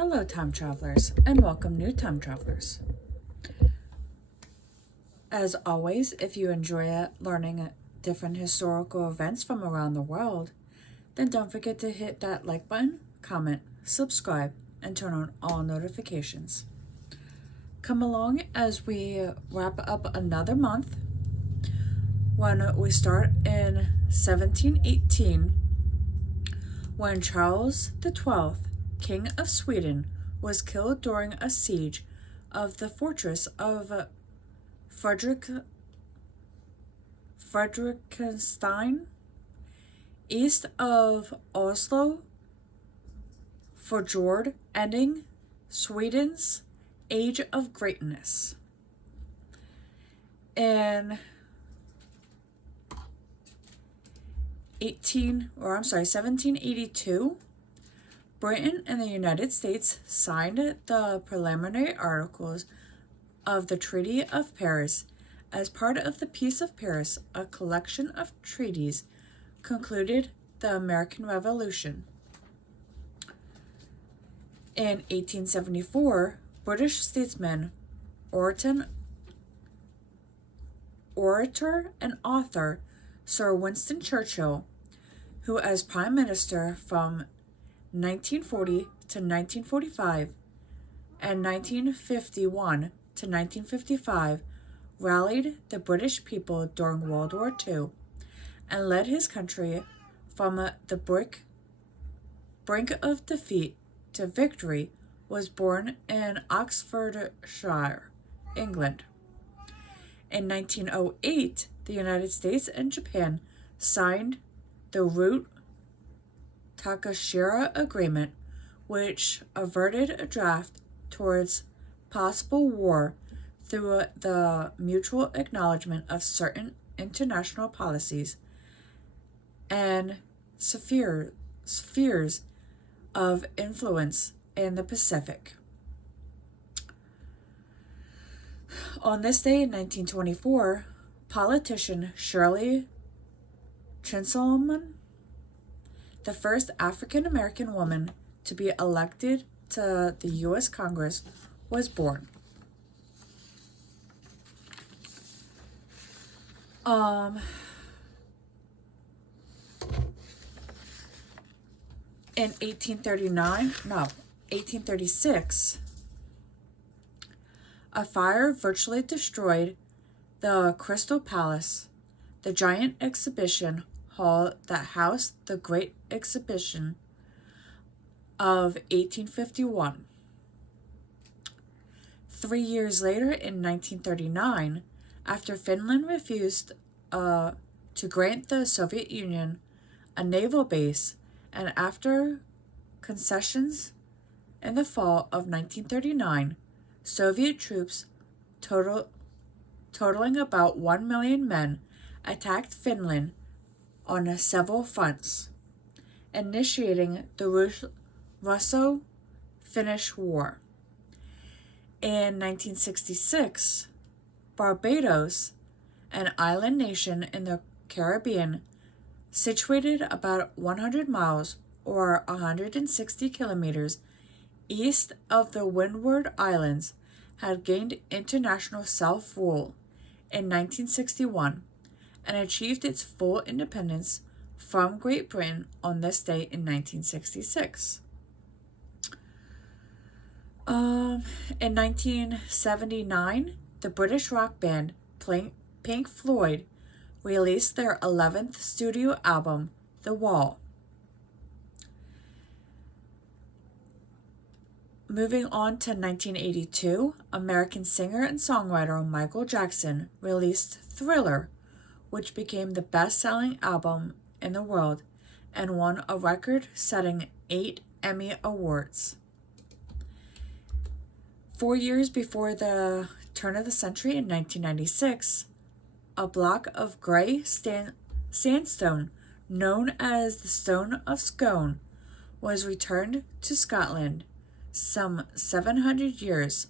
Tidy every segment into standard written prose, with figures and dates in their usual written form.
Hello, time travelers, and welcome, new time travelers. As always, if you enjoy learning different historical events from around the world, then don't forget to hit that like button, comment, subscribe, and turn on all notifications. Come along as we wrap up another month when we start in 1718 when Charles XII, King of Sweden, was killed during a siege of the fortress of Fredrikstad, east of Oslo, Fjord, ending Sweden's Age of Greatness. In 1782, Britain and the United States signed the preliminary articles of the Treaty of Paris as part of the Peace of Paris, a collection of treaties concluded the American Revolution. In 1874, British statesman, orator and author Sir Winston Churchill, who as Prime Minister from 1940 to 1945 and 1951 to 1955 rallied the British people during World War II and led his country from the brink of defeat to victory, was born in Oxfordshire, England. In 1908, the United States and Japan signed the Root-Takashira Agreement, which averted a draft towards possible war through the mutual acknowledgement of certain international policies and spheres of influence in the Pacific. On this day in 1924, politician Shirley Chisholm, the first African-American woman to be elected to the U.S. Congress, was born. In 1836, a fire virtually destroyed the Crystal Palace, the giant exhibition hall that housed the Great Exhibition of 1851. 3 years later, in 1939, after Finland refused to grant the Soviet Union a naval base, and after concessions in the fall of 1939, Soviet troops totaling about 1 million men attacked Finland on several fronts, initiating the Russo-Finnish War. In 1966, Barbados, an island nation in the Caribbean, situated about 100 miles or 160 kilometers east of the Windward Islands, had gained international self-rule in 1961 and achieved its full independence from Great Britain on this day in 1966. In 1979, the British rock band Pink Floyd released their 11th studio album, The Wall. Moving on to 1982, American singer and songwriter Michael Jackson released Thriller, which became the best-selling album in the world and won a record-setting 8 Emmy Awards. 4 years before the turn of the century, in 1996, a block of gray sandstone known as the Stone of Scone was returned to Scotland some 700 years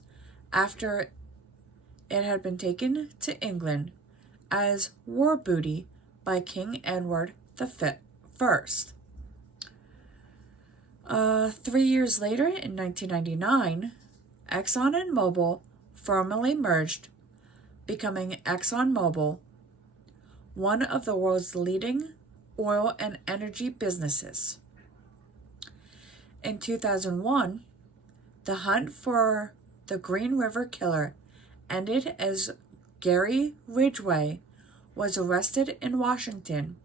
after it had been taken to England as war booty by King Edward I. 3 years later, in 1999, Exxon and Mobil formally merged, becoming ExxonMobil, one of the world's leading oil and energy businesses. In 2001, the hunt for the Green River Killer ended as Gary Ridgway was arrested in Washington,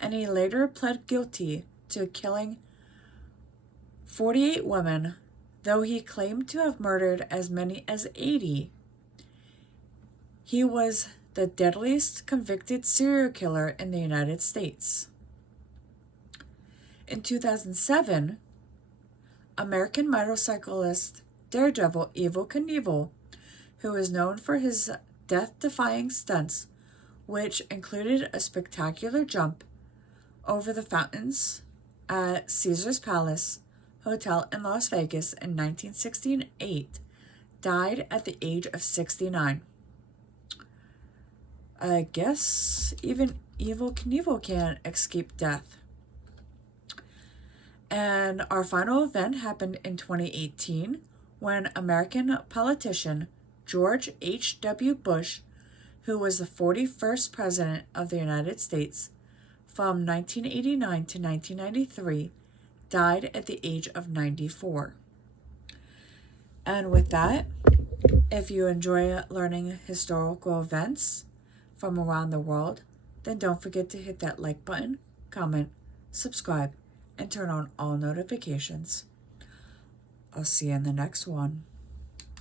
and he later pled guilty to killing 48 women, though he claimed to have murdered as many as 80. He was the deadliest convicted serial killer in the United States. In 2007, American motorcyclist daredevil Evel Knievel, who is known for his death-defying stunts, which included a spectacular jump over the fountains at Caesar's Palace Hotel in Las Vegas in 1968, died at the age of 69. I guess even Evel Knievel can't escape death. And our final event happened in 2018 when American politician George H.W. Bush, who was the 41st President of the United States from 1989 to 1993, died at the age of 94. And with that, if you enjoy learning historical events from around the world, then don't forget to hit that like button, comment, subscribe, and turn on all notifications. I'll see you in the next one.